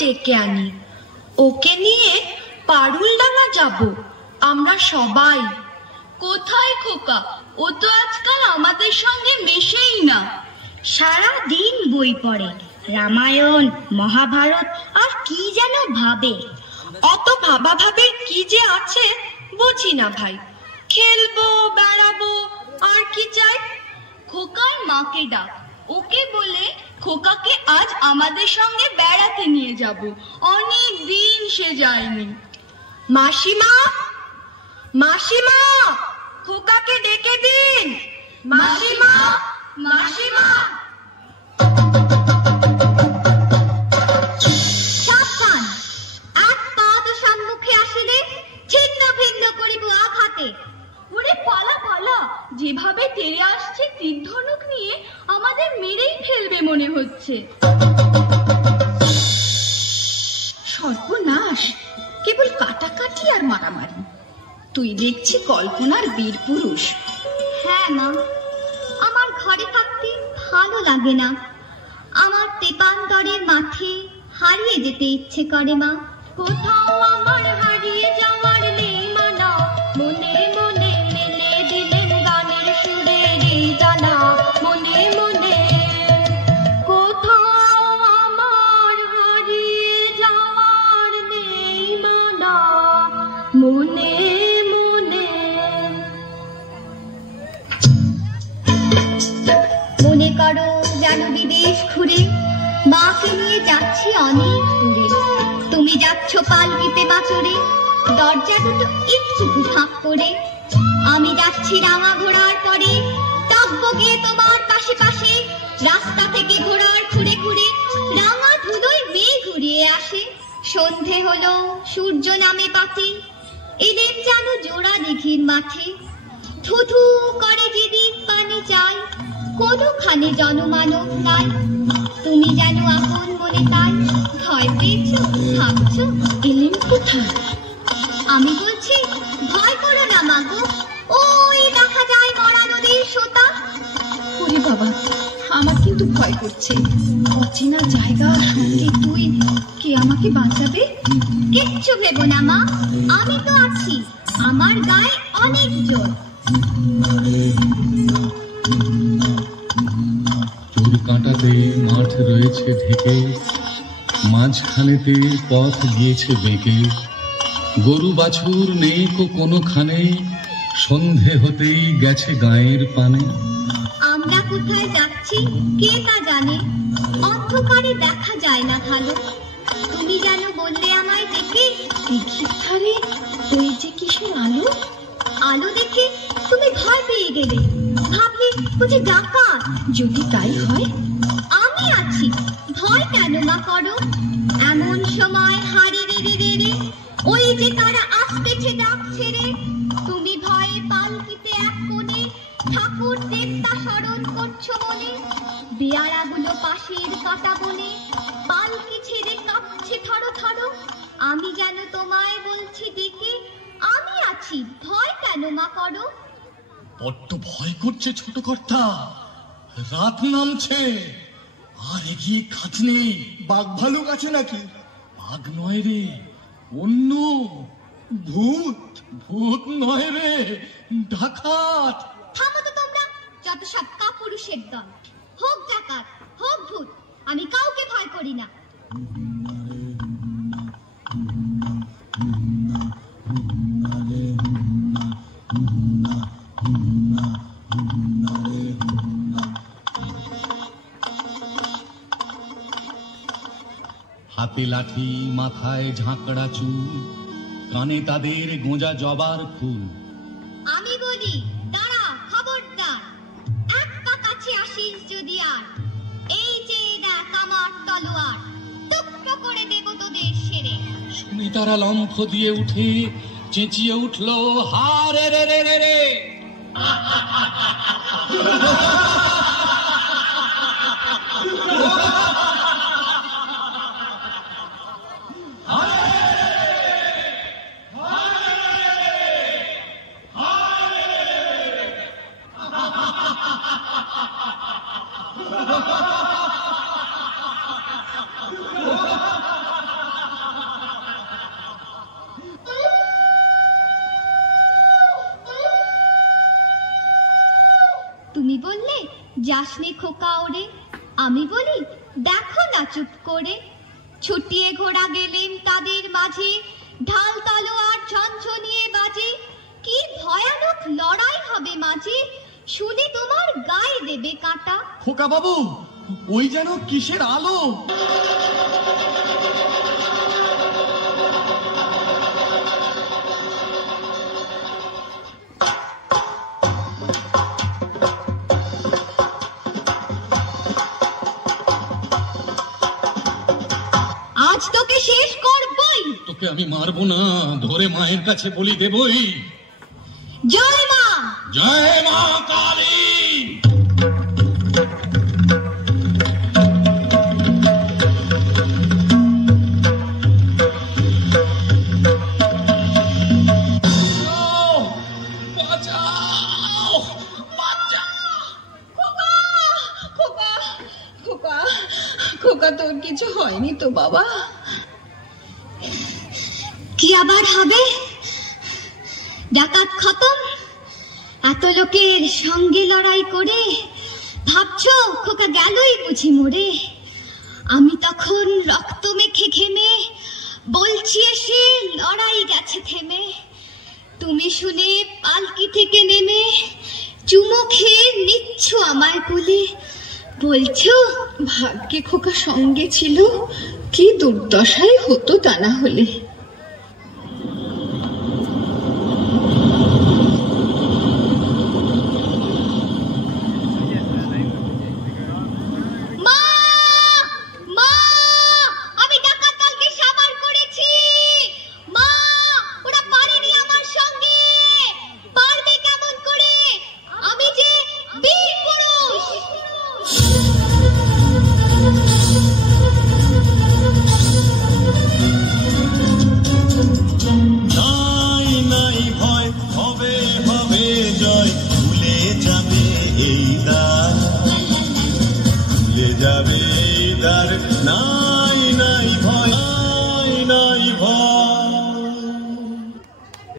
ডেকে আনি, ওকে নিয়ে পারুলডাঙ্গা যাব আমরা সবাই। কোথায় খোকা? ও তো আজকাল আমাদের সঙ্গে মেশেই না। সারা দিন বই পড়ে, রামায়ণ মহাভারত আর কি যেন ভাবে। অত ভাবা ভাবে কি যে আছে বুঝি না ভাই। খেলবো, বেড়াবো, আর কি চাই? খোকার মাকে ডাক, ওকে বলে খোকাকে আজ আমাদের সঙ্গে বেড়াতে নিয়ে যাব। অনেক দিন সে যায়নি। মাসিমা, মাসিমা, খোকাকে ডেকে দিন। মাসিমা, মাসিমা। সাবধান, এক পা তো সম্মুখে আসিলে ছিন্ন ভিন্ন করিব আঘাতে। ওরে পালা পালা, যেভাবে তেড়ে আসছে তীরধনুক নিয়ে আমাদের মেরেই ফেলবে মনে হচ্ছে। সর্বনাশ, কেবল কাটাকাটি আর মারামারি। তুই দেখছি কল্পনার বীর পুরুষ। হ্যাঁ মা, আমার ঘরে থাকতে ভালো লাগে না। আমার তেপান্তরের মাঠে হারিয়ে যেতে ইচ্ছে করে মা। কোথাও আমার হারিয়ে যাওয়ার নেই মানা, মনে মনে মেলে দিলেন গানের সুরের জানা। মনে মনে কোথাও আমার হারিয়ে যাওয়ার নেই মানা, মনে মনে। মনে করো যেন বিদেশ ঘুরে মাকে নিয়ে যাচ্ছি অনেক দূরে। তুমি যাচ্ছ পালকিতে বাছরে, দরজা দুটো একটু ফাঁক করে। আমি যাচ্ছি রাঙা ঘোড়ার পরে, টকবগে তোমার পাশে পাশে। রাস্তা থেকে ঘোড়ার খুঁড়ে খুঁড়ে রাঙা ধুলোয় মেয়ে ঘুরিয়ে আসে। সন্ধে হলো, সূর্য নামে পাতে, এদের যেন জোড়া দিঘির মাঠে। থুথু করে যেদিক পানি চাই, কোনোখানে জনমানব নাই। তুমি যেন আপন মনে তাই ভয় পেয়েছ, ভাবছ এলেন কোথায়। আমি বলছি ভয় করো না মাগো, ওই দেখা যায় মরা নদীর সোতা। ওরে বাবা, আমার কিন্তু ভয় করছে। অচেনা জায়গা, সঙ্গে তুই, কে আমাকে বাঁচাবে? কিচ্ছু ভেবো না মা, আমি তো আছি। আমার গায়ে অনেক জোর। চুল কাঁটাতে মাঠ রয়েছে ঢেকে, মাঝখানেতে পথ গিয়েছে বেঁকে। গরু বাছুর নেই কোনোখানে, সন্ধে হতেই গেছে গায়ের পানে। আমরা কোথায় যাচ্ছি কে তা জানে, অন্ধকারে দেখা যায় না ভালো। তুমি যেন বললে আমায় দেখে, দিঘির ধারে ওই যে কিসের আলো। আলো দেখে তুমি ভয় পেয়ে গেলে, ভাবলে বুঝি ডাকাত। যদি তাই হয়, আমি আছি, ভয় কেন মা করো। এমন সময় হারিয়ে লতা বনে পালকি ছেড়ে কাঁপছে থরো থরো। আমি যেন তোমায় বলছি ডেকে, আমি আছি, ভয় কেন মা করো? বড্ড ভয় করছে ছোট কর্তা, রাত নামছে, আর এগিয়ে কাজ নেই। বাঘ ভালুক আছে নাকি? বাঘ নয় রে, অন্য ভূত। ভূত নয় রে, ডাকাত। থামো তো তোমরা, যত সব কাপুরুষের দল। হোক ডাকাত, হোক ভূত, আমি কাউকে ভয় করি না। হাতে লাঠি, মাথায় ঝাঁকড়া চুল, কানে তাদের গোঁজা জবার ফুল। আমি বলি দাঁড়া, খবরদার, এক পা কাছে আসিস যদি আর, এই যে দেখ আমার তলোয়ার, টুকরো করে দেব তোদের সেরে। শুনে তারা লম্ফ দিয়ে উঠে চেঁচিয়ে উঠল, হারে রে রে রে রে। তুমি বললে যাসনে খোকা ওরে, আমি বলি দেখো না চুপ করে। ছুটিয়ে ঘোড়া গেলেন তাদের মাঝে, ঢাল তলোয়ার ঝনঝনিয়ে বাজে। কি ভয়ানক লড়াই হবে মাঝে, শুনে তোমার গায়ে দেবে কাঁটা। খোকা বাবু, ওই যেন কিসের আলো। আজ তোকে শেষ করবই। তোকে আমি মারবো না, ধরে মায়ের কাছে বলি দেবই। জয় মা, জয় মা কালী। খোকা, তোর কিছু হয়নি তো বাবা? কি আবার হবে? ডাকাত খতম, এত লোকের সঙ্গে লড়াই করে ভাবছো খোকা গেলই বুঝি মরে। আমি তখন রক্ত মেখে ঘেমে বলছি এসে লড়াই গেছে থেমে। তুমি শুনে পালকি থেকে নেমে চুমো খেয়ে নিচ্ছ আমায় কোলে, বলছো ভাগ্যে খোকা সঙ্গে ছিল, কি দুর্দশাই হতো তা না হলে। যাবে দার না